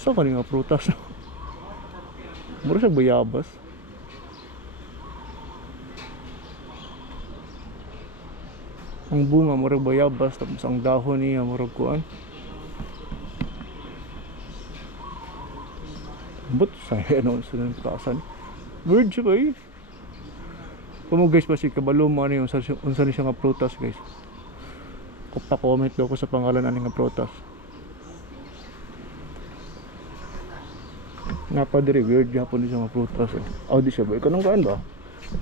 Sa kani nga prutas. Mura siya bayabas. Ang bunga murag bayabas, tapos ang dahon niya murag kuan. But saya ano sa nang putasan. Weird siya kay. Kung guys ba si kabalo mo ano yung unsa ni siya nga prutas guys. Kung pa-comment daw ko sa pangalan ani nga prutas. Napadiri weird gyapon ni siya nga prutas. Oh, di siya ba? Kanang kaan ba?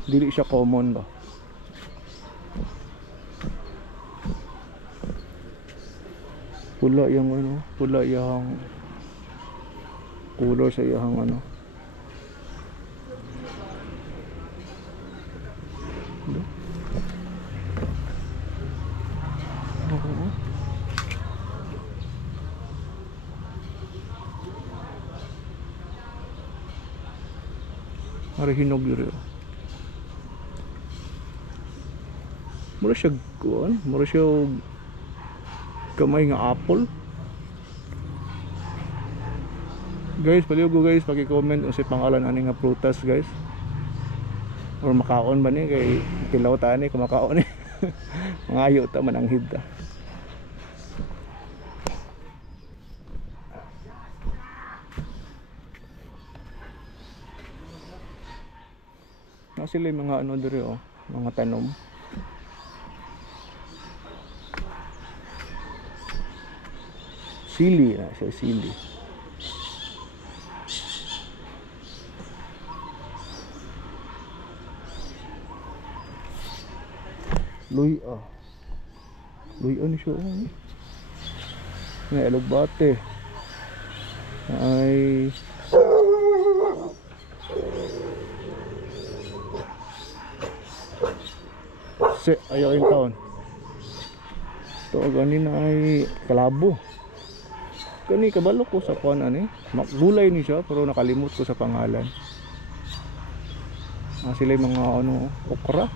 Dili siya common ba? Pula yung ano, pula yung color sa iyang ano. Mara hinog yun. Mura siya kuan, mura siya kamay nga apple. Guys, paliw ko guys, paki-comment kung si pangalan ani nga prutas guys. Or makaon ba ni kay tilaw ta ni kumakaon ni. Mangayo ta mananghid ta. Na sila yung mga ano diri oh, mga tanom. Sili na siya, sili. Luya. Luya ni siya oh. May alugbate. Ay ayaw yung taon. Ito ganin ay kalabo. Kani kabalo ko sa kuan ani. Gulay ni siya pero nakalimot ko sa pangalan. Sila yung mga ano okra.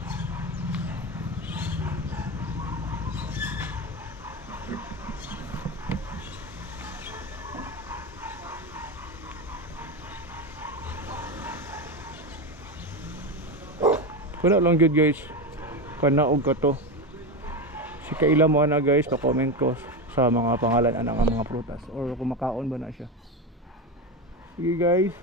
Kuna lang good guys. Kanaog ka to. Si kaila mo na guys, pa-comment ko sa mga pangalan ng mga prutas or kung makaon ba na siya. Sige guys.